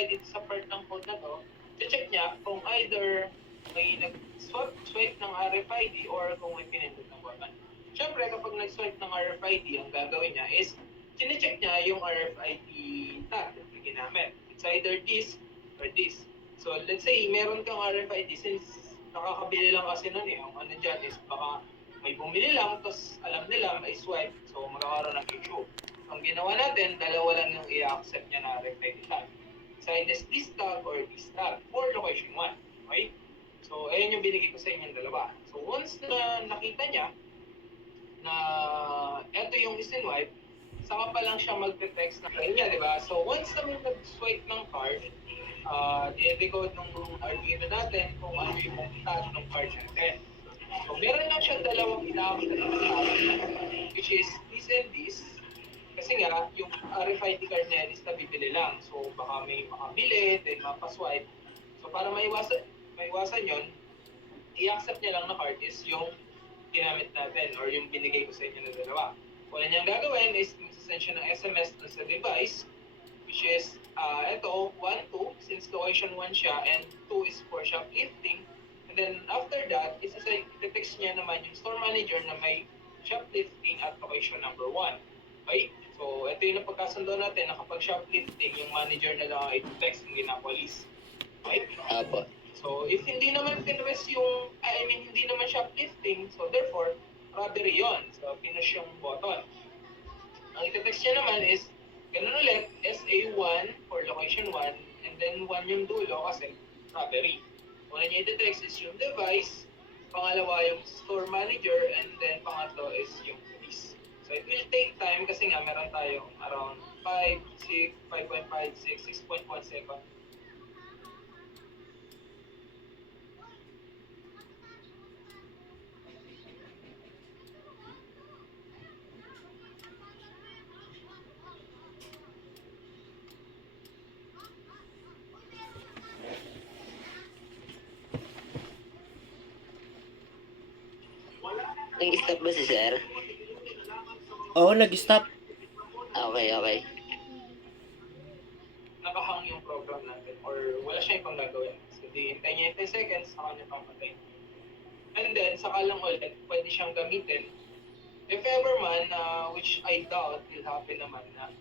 tayo dito sa part ng code na to, check niya kung either may nag-swipe ng RFID or kung may pinindot ng button. Siyempre, kapag nag-swipe ng RFID, ang gagawin niya is chine-check niya yung RFID tag na ginamit. It's either this or this. So, let's say, meron kang RFID, since nakakabili lang kasi nun ang ano dyan is baka may bumili lang, tapos alam nila may swipe, so magkakaroon ng issue. Ang ginawa natin, dalawa lang yung i-accept niya na RFID tag. It's either this tag or this tag for location 1. Okay? So, ayun yung binigay ko sa inyong dalawa. So, once na nakita niya na eto yung isinwipe, saka pa lang siya magte-text na niya, di ba? So, once kami nag-swipe ng card, dinedecode ng Arduino natin kung ano yung tag ng card natin. So, meron lang siya dalawang ina-accept ng tag, which is this and this. Kasi nga, yung RFID card na yan is nabibili lang. So, baka may makabili, then mapaswipe. So, para maiwasan yun, i-accept niya lang na card is yung ginamit natin or yung binigay ko sa inyo na dalawa. Wala niyang gagawin is magsasend siya ng SMS dun sa device, which is, ito, 1, 2, since location 1 siya, and 2 is for shoplifting. And then, after that, i-text niya naman yung store manager na may shoplifting at location number 1. Okay? So, ito yung napagkasundo natin na kapag shoplifting, yung manager na lang ay text ng ginapolis. Okay? Apo. So, if hindi naman pinrest hindi naman shoplifting, so therefore, robbery yun. So, pinush yung button. Ang itetext niya naman is, ganun ulit, SA1 for location 1, and then 1 yung dulo kasi robbery. Una niya itetext is yung device, pangalawa yung store manager, and then pangatlo is yung police. So, it will take time kasi nga meron tayong around 5, 6, 5.5, 6, 6.1 seconds. Nag-stop ba si sir? Oo, nag-stop. Okay, okay. Nakahang yung program natin or wala siya ibang gagawin. So, di hintay niya yung 10 seconds, saka niya pang patay. And then, saka lang ulit, pwede siyang gamitin. If ever man, which I doubt will happen naman na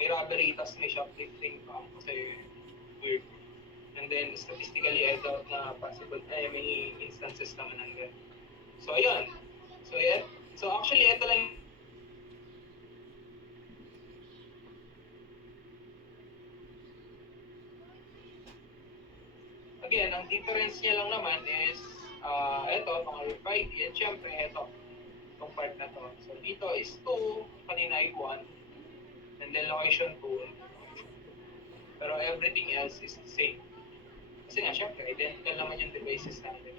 may robbery, tas may shoplifting pa kasi weird. And then, statistically, I doubt na possible, may instances naman ng ganun. So, ayun. So, actually, ito lang again, ang difference niya lang naman is ito, itong RFID, and syempre, ito, itong part na to. So, dito is 2, kanina ay 1, and then location 2. Pero everything else is the same. Kasi nga, syempre, identical naman yung devices natin.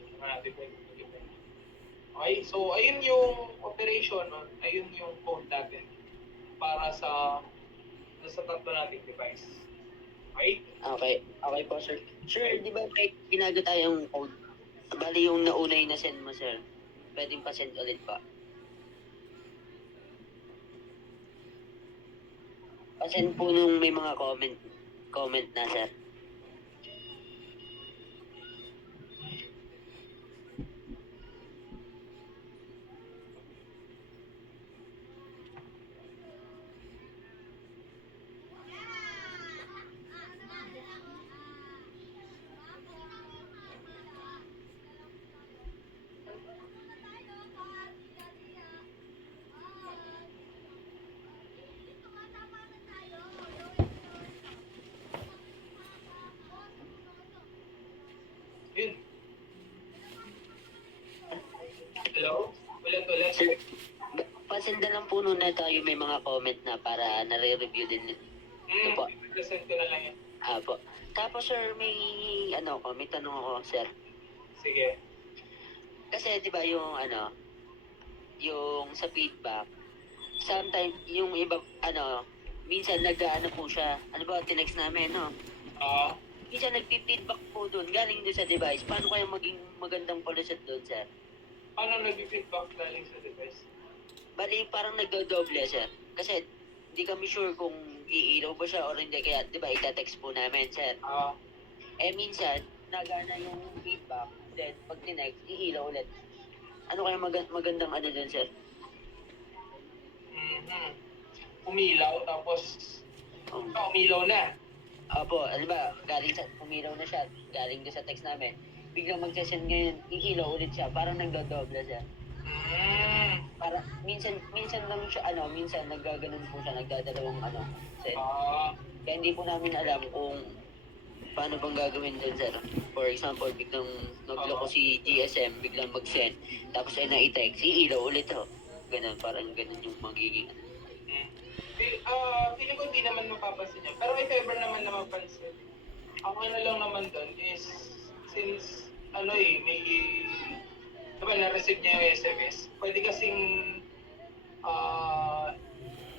Okay, so ayun yung operation, ayun yung code natin para sa tatlo nating device. Okay? Okay. Okay po, sir. Sir, di ba may ginaga tayong code? Bali yung nauna yung na-send mo, sir. Pwedeng pa-send ulit pa. Pa-send po nung may mga comment na, sir. Yun. Hello? Ulit. Sir, pa-send na lang po nun na tayo may mga comment na para nare-review din. Ito po. Present ko na lang yan. Apo. Tapos, sir, may tanong ako, sir. Sige. Kasi, di ba, yung sa feedback, sometimes, yung iba, minsan nag-ano po siya, tinext namin, no? Minsan nagpi-feedback po doon, galing doon sa device. Paano kaya maging magandang policy doon, sir? Paano nag-feedback galing sa device? Bali, parang nagdodoble, sir. Kasi, di kami sure kung iilaw ba siya or hindi. Kaya, di ba, itatext po namin, sir. Minsan, nagana yung feedback, then pag tinext, iilaw ulit. Ano kaya magandang ano dun, sir? Umilaw, tapos umilaw na. Opo, alam ba, galing sa, umilaw na siya, galing doon sa text namin. Biglang magsasend ngayon, iilaw ulit siya, parang nagdodobla siya. Para, minsan lang siya, minsan naggaganon po siya, nagdadalawang send. Kaya hindi po namin alam kung paano bang gagawin doon, sir. For example, biglang nagloko si GSM, biglang mag-send, tapos ay na-text, iilaw ulit ho. Ganun, parang ganun yung magiging. Feeling ko hindi naman mapapansin niya. Pero if ever naman na mapansin, ang ano lang naman doon is, since, may, diba, na-receive niya yung SMS, pwede kasing,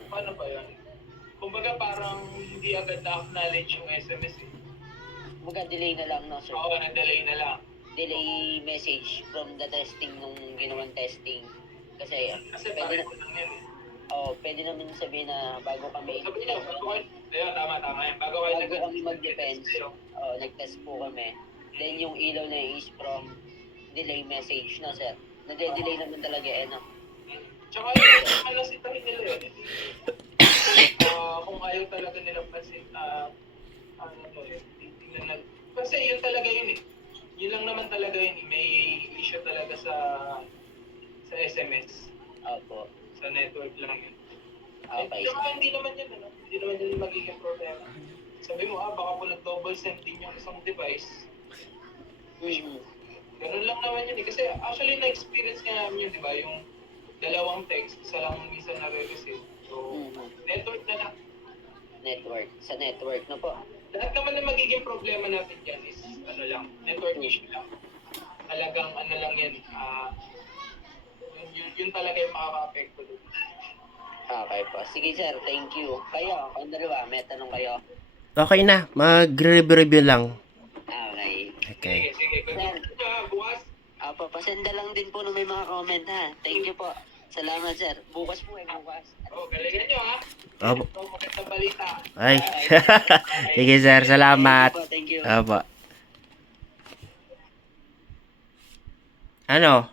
paano ba yun? Kumbaga parang hindi agad na-acknowledge yung SMS eh. Delay na lang, no, sir? Oo, na-delay na lang. Delay message from the testing nung ginawang testing. Kasi Pwede lang yan eh. pwede naman sabihin na bago kami Sabi niya, ayun, tama yan. Bago kami mag-defense, nag-test po kami. Then yung ilaw na is from delay message, no, sir? Nade-delay naman talaga, no? Tsaka yung naman nasitahin nila yun. Kung ayaw talaga nila pansin, kasi yun talaga yun eh. Yun lang naman talaga yun eh. May issue talaga sa SMS. Opo. Sa network lang yun. Okay. Tsaka hindi naman yun, hindi naman yun magiging problema. Sabi mo, baka po nag-double send din yung isang device. Ganun lang naman yun eh. Kasi actually na-experience nga namin yun, di ba? Yung dalawang text, isa lang minsan na-receive. So, network na lang. Sa network na po. Lahat naman na magiging problema natin dyan is, network issue lang. Talagang lang yan, yun talaga yung makaka-apekto doon. Okay po. Sige, sir. Thank you. Kayo, kung dalawa, may tanong kayo. Okay na. Mag-review lang. Okay. Okay. Sige. Bukas. Pasenda lang din po nung may mga comment, ha. Thank you po. Salamat, sir. Bukas po, bukas. Galingan nyo, ha? Opo. Ito, magandang balita. Ay. Sige, sir. Salamat. Thank you. Opo. Ano?